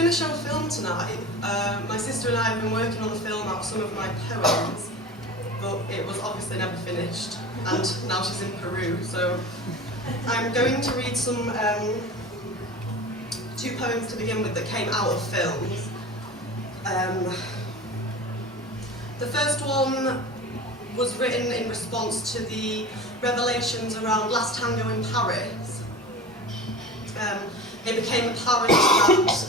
going to show a film tonight. My sister and I have been working on the film out of some of my poems, but it was obviously never finished, and now she's in Peru, so I'm going to read some two poems to begin with that came out of films. The first one was written in response to the revelations around Last Tango in Paris. It became apparent that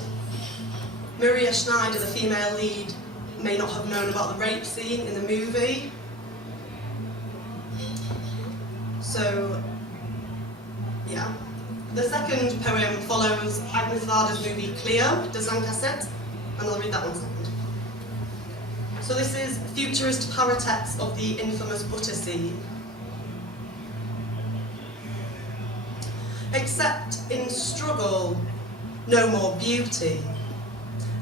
Maria Schneider, the female lead, may not have known about the rape scene in the movie. So, yeah. The second poem follows Agnes Varda's movie Cleo, de Zancassette, and I'll read that one second. So this is futurist paratext of the infamous butter scene. Except in struggle, no more beauty.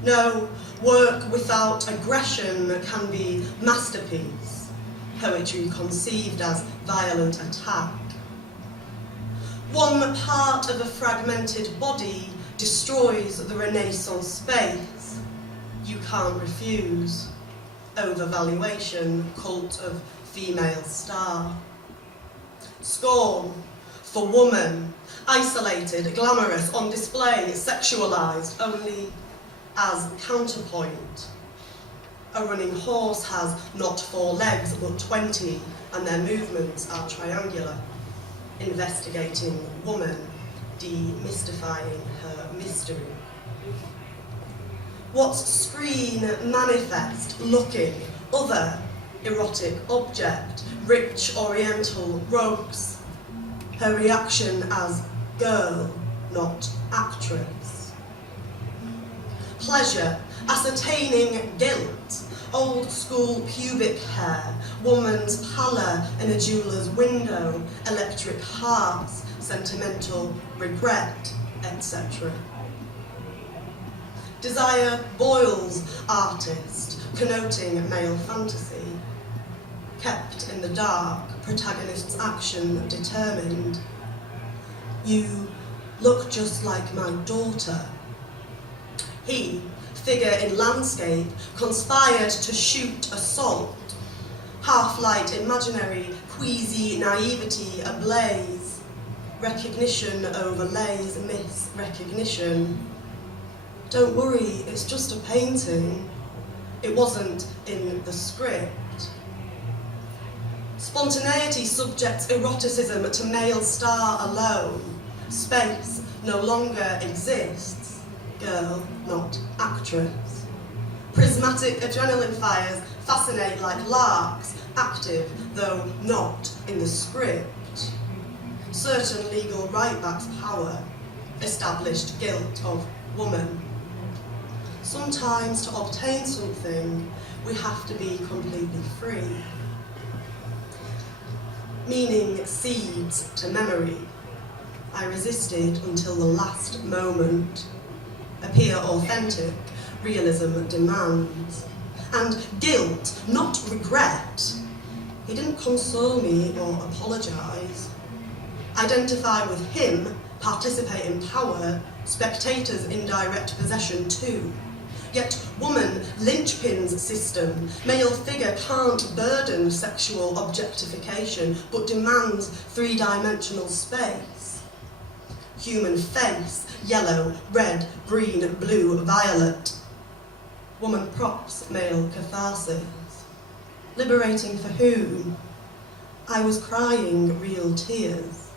No work without aggression can be masterpiece, poetry conceived as violent attack. One part of a fragmented body destroys the Renaissance space. You can't refuse. Overvaluation, cult of female star. Scorn for woman, isolated, glamorous, on display, sexualized only as counterpoint. A running horse has not 4 legs but 20, and their movements are triangular. Investigating woman, demystifying her mystery. What's screen manifest, looking, other, erotic object, rich oriental rugs. Her reaction as girl, not actress. Pleasure, ascertaining guilt, old school pubic hair, woman's pallor in a jeweller's window, electric hearts, sentimental regret, etc. Desire boils artist, connoting male fantasy. Kept in the dark, protagonist's action determined. You look just like my daughter. He, figure in landscape, conspired to shoot assault. Half-light imaginary, queasy naivety ablaze. Recognition overlays misrecognition. Don't worry, it's just a painting. It wasn't in the script. Spontaneity subjects eroticism to male star alone. Space no longer exists. Girl, not actress. Prismatic adrenaline fires fascinate like larks, active though not in the script. Certain legal right-backs power, established guilt of woman. Sometimes to obtain something, we have to be completely free. Meaning seeds to memory. I resisted until the last moment. Appear authentic, realism demands. And guilt, not regret. He didn't console me or apologise. Identify with him, participate in power, spectators in direct possession too. Yet woman, linchpins system, male figure can't burden sexual objectification, but demands 3-dimensional space. Human face, yellow, red, green, blue, violet. Woman props male catharsis. Liberating for whom? I was crying real tears.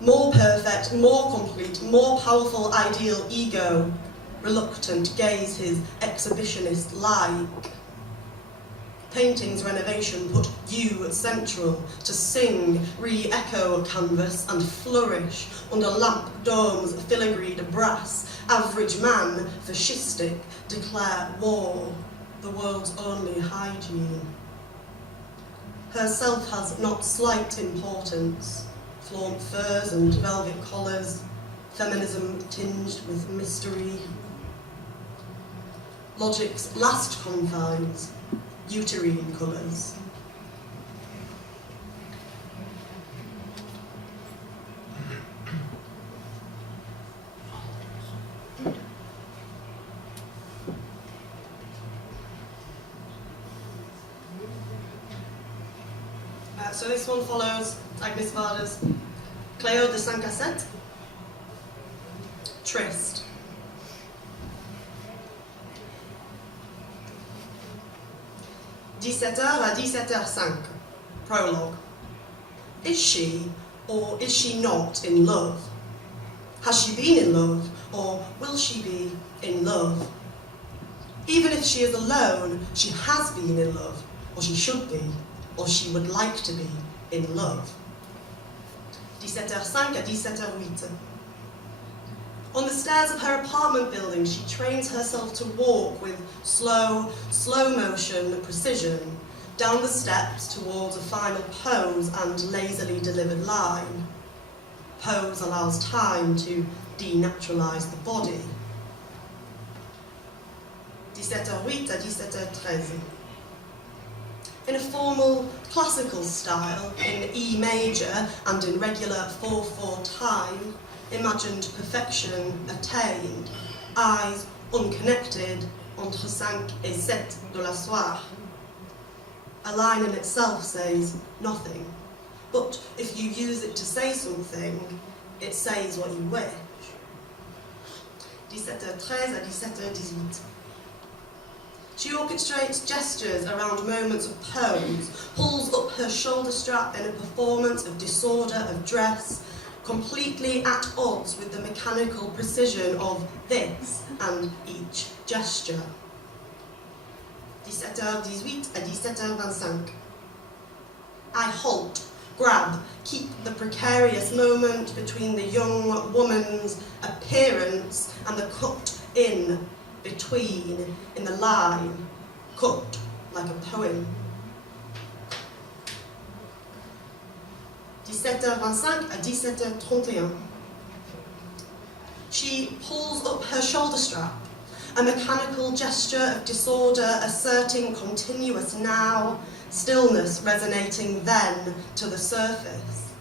More perfect, more complete, more powerful ideal ego. Reluctant gaze his exhibitionist like. Painting's renovation put you central to sing, re-echo canvas and flourish under lamp domes filigreed brass. Average man, fascistic, declare war, the world's only hygiene. Herself has not slight importance, flaunt furs and velvet collars, feminism tinged with mystery. Logic's last confines, uterine colours. So this one follows Agnes Varda's Cléo de 5 à 7. Tryst. "17h à 17h05. Prologue. Is she or is she not in love? Has she been in love or will she be in love? Even if she is alone, she has been in love, or she should be, or she would like to be in love." 17h05 à 17h08. On the stairs of her apartment building, she trains herself to walk with slow motion precision down the steps towards a final pose and lazily delivered line. Pose allows time to denaturalize the body. 17h08 à 17h13. In a formal classical style, in E major and in regular 4/4 time, imagined perfection attained, eyes unconnected entre 5 et 7 de la soir. A line in itself says nothing, but if you use it to say something, it says what you wish. 17h13 à 17h18. She orchestrates gestures around moments of pose, pulls up her shoulder strap in a performance of disorder of dress, completely at odds with the mechanical precision of this and each gesture. 17h18 à 17h25. I halt, grab, keep the precarious moment between the young woman's appearance and the cut in between, in the line, cut like a poem. 17h25 à 17h31. She pulls up her shoulder strap, a mechanical gesture of disorder asserting continuous now, stillness resonating then to the surface,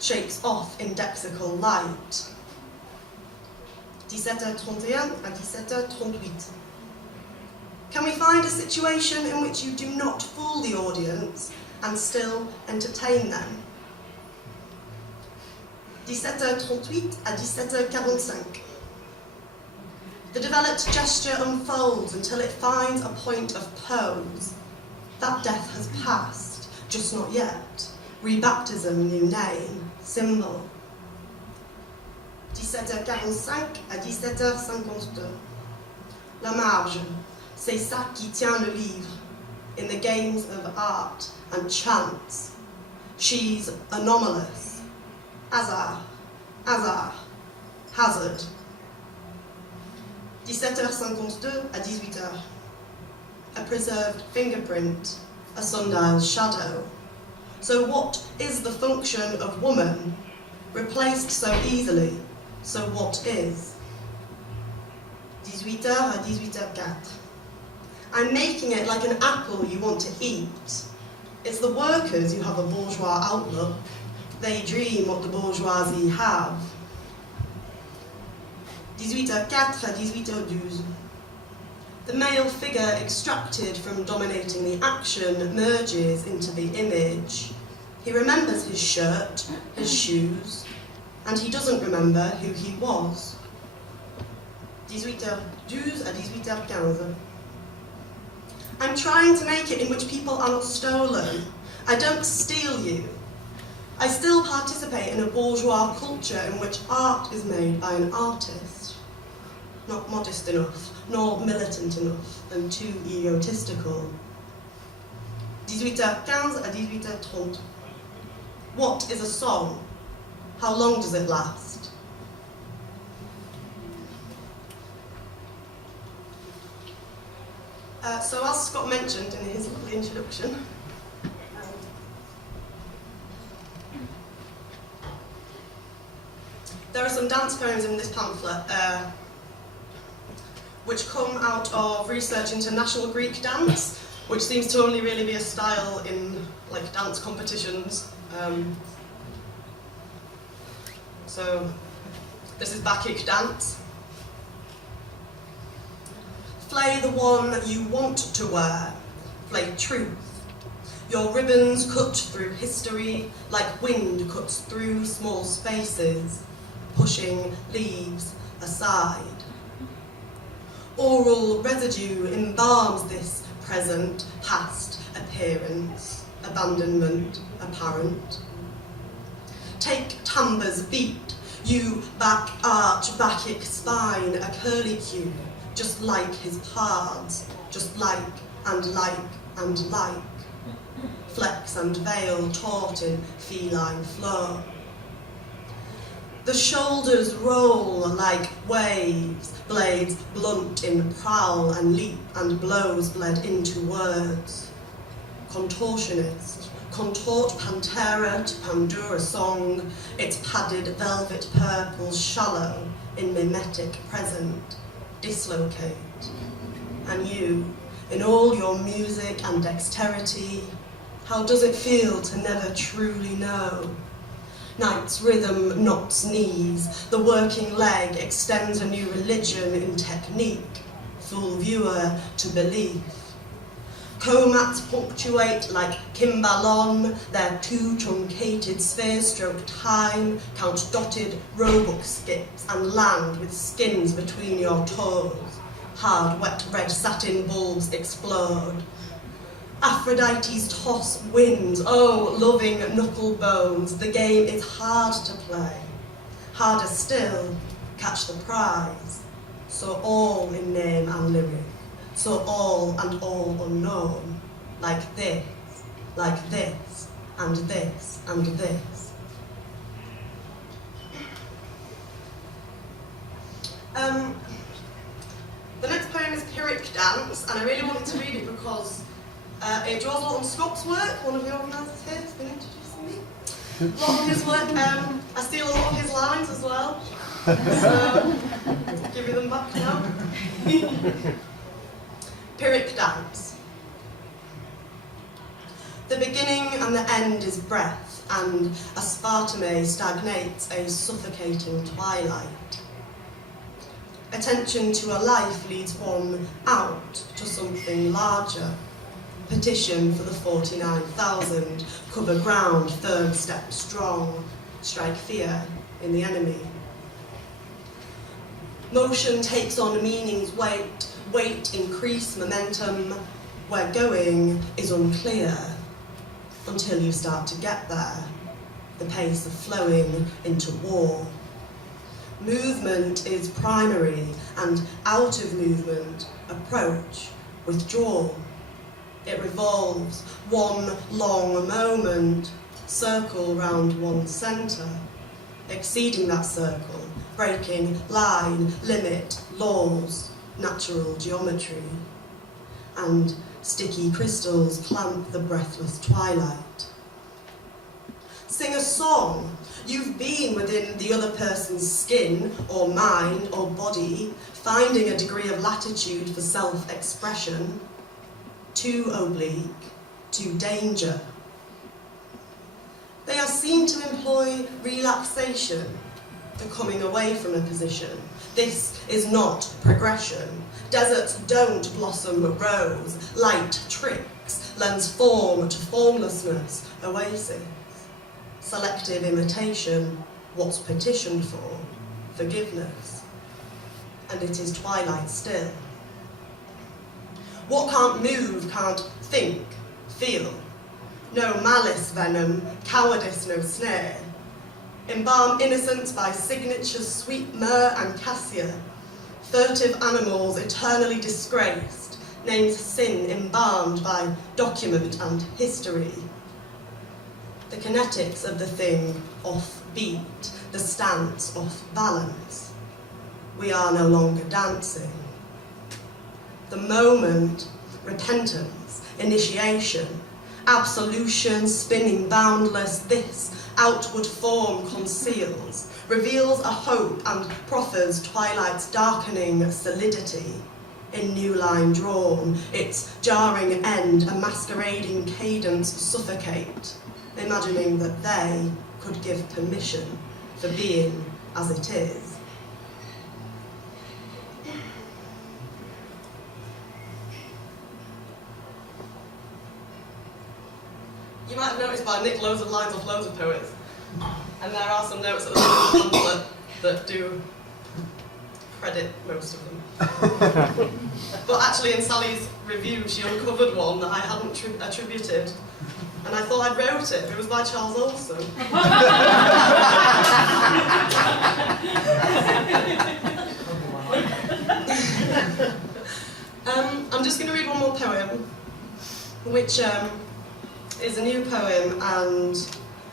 shakes off indexical light. 17h31 à 17h38. Can we find a situation in which you do not fool the audience and still entertain them? 17h38 à 17h45. The developed gesture unfolds until it finds a point of pose. That death has passed, just not yet. Rebaptism, new name, symbol. 17h45 à 17h52. La marge, c'est ça qui tient le livre, in the games of art and chance. She's anomalous. Hasard, hazard. 17h52 à 18h. A preserved fingerprint, a sundial's shadow. So what is the function of woman, replaced so easily? So what is? 18h à 18h04. I'm making it like an apple you want to eat. It's the workers who have a bourgeois outlook. They dream what the bourgeoisie have. 18h04 à 18h12. The male figure extracted from dominating the action merges into the image. He remembers his shirt, his shoes, and he doesn't remember who he was. 18h12 à 18h15. I'm trying to make it in which people are not stolen. I don't steal you. I still participate in a bourgeois culture in which art is made by an artist. Not modest enough, nor militant enough, and too egotistical. 18h15 à 18h30. What is a song? How long does it last? So as Scott mentioned in his lovely introduction, there are some dance poems in this pamphlet which come out of research into national Greek dance, which seems to only really be a style in like dance competitions. So this is Bacchic dance. Flay the one you want to wear, flay truth. Your ribbons cut through history like wind cuts through small spaces, pushing leaves aside. Oral residue embalms this present, past appearance, abandonment apparent. Take timbre's beat, you back arch, bacchic spine, a curlicue, just like his pards, just like and like and like. Flex and veil taut in feline flow. The shoulders roll like waves, blades blunt in prowl and leap and blows bled into words. Contortionist, contort Pantera to Pandora song, its padded velvet purple shallow in mimetic present, dislocate. And you, in all your music and dexterity, how does it feel to never truly know? Night's rhythm knots knees, the working leg extends a new religion in technique, full viewer to belief. Comats punctuate like Kimbalon, their two truncated sphere-stroke time, count dotted roebuck skips and land with skins between your toes. Hard, wet red satin bulbs explode. Aphrodite's toss wins, oh, loving knuckle bones, the game is hard to play. Harder still, catch the prize. So all in name and lyric, so all and all unknown, like this, and this, and this. The next poem is Pyrrhic Dance, and I really wanted to read it because it draws a lot on Scott's work. One of the organisers here has been introducing me. A lot of his work. I steal a lot of his lines as well. So, give you them back now. Pyrrhic Dance. The beginning and the end is breath, and aspartame stagnates a suffocating twilight. Attention to a life leads one out to something larger. Petition for the 49,000, cover ground, third step strong, strike fear in the enemy. Motion takes on meaning's weight increase momentum, where going is unclear, until you start to get there, the pace of flowing into war. Movement is primary, and out of movement, approach, withdrawal. It revolves, one long moment, circle round one centre, exceeding that circle, breaking line, limit, laws, natural geometry, and sticky crystals clamp the breathless twilight. Sing a song. You've been within the other person's skin, or mind, or body, finding a degree of latitude for self-expression. Too oblique, to danger. They are seen to employ relaxation, the coming away from a position. This is not progression. Deserts don't blossom rose. Light tricks, lends form to formlessness, oasis. Selective imitation, what's petitioned for? Forgiveness. And it is twilight still. What can't move, can't think, feel. No malice venom, cowardice no snare. Embalm innocence by signatures sweet myrrh and cassia. Furtive animals eternally disgraced, names sin embalmed by document and history. The kinetics of the thing off beat, the stance off balance. We are no longer dancing. The moment, repentance, initiation, absolution, spinning boundless, this outward form conceals, reveals a hope and proffers twilight's darkening solidity. In new line drawn, its jarring end, a masquerading cadence suffocate, imagining that they could give permission for being as it is. you might have noticed, but I nicked loads of lines off loads of poets. And there are some notes at the bottom of the pamphlet that do credit most of them. But actually in Sally's review, she uncovered one that I hadn't attributed. And I thought I'd wrote it. It was by Charles Olson. I'm just going to read one more poem, which is a new poem, and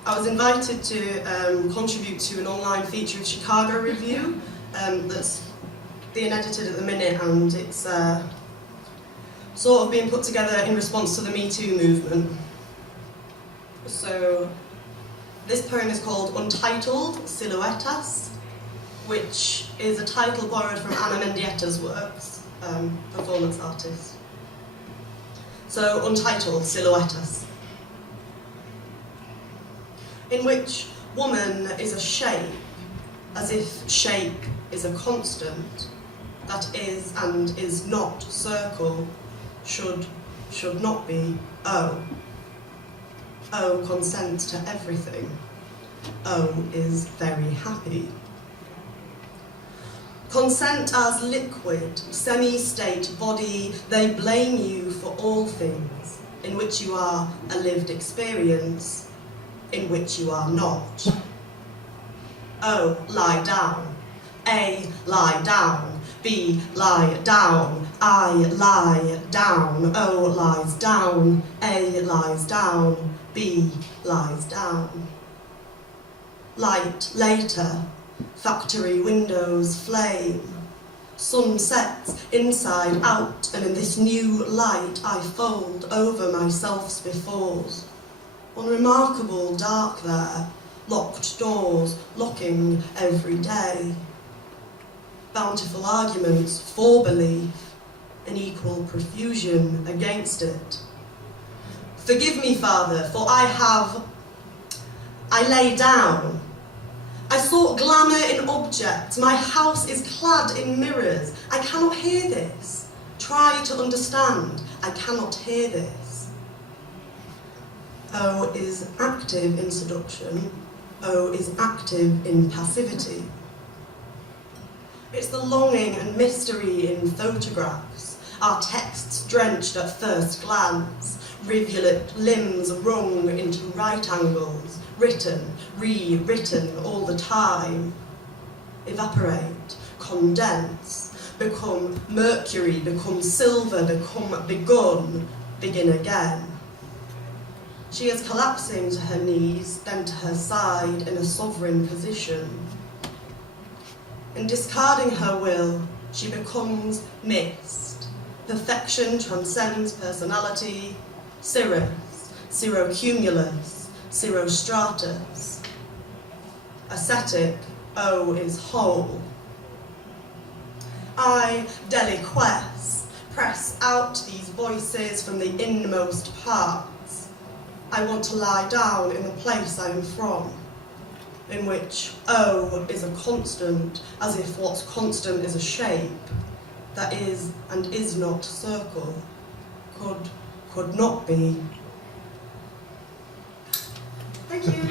I was invited to contribute to an online feature of Chicago Review that's being edited at the minute, and it's sort of being put together in response to the Me Too movement. So this poem is called Untitled Silhouettas, which is a title borrowed from Anna Mendietta's works, performance artist. So Untitled Silhouettas, in which woman is a shape, as if shape is a constant, that is and is not circle, should not be O. O consents to everything. O is very happy. Consent as liquid, semi-state body, they blame you for all things, in which you are a lived experience, in which you are not. O, lie down. A, lie down. B, lie down. I, lie down. O, lies down. A, lies down. B, lies down. Light later. Factory windows flame. Sun sets inside out, and in this new light I fold over myself's befores. Unremarkable dark there, locked doors, locking every day. Bountiful arguments for belief, in equal profusion against it. Forgive me, Father, for I lay down. I sought glamour in objects. My house is clad in mirrors. I cannot hear this. Try to understand. I cannot hear this. O is active in seduction. O is active in passivity. It's the longing and mystery in photographs, our texts drenched at first glance, rivulet limbs wrung into right angles, written, rewritten all the time. Evaporate, condense, become mercury, become silver, become begun, begin again. She is collapsing to her knees, then to her side in a sovereign position. In discarding her will, she becomes mist. Perfection transcends personality, cirrus, cirrocumulus, cirrostratus. Ascetic, O is whole. I deliquesce, press out these voices from the inmost parts. I want to lie down in the place I am from, in which O is a constant, as if what's constant is a shape, that is and is not circle, could not be. Thank you.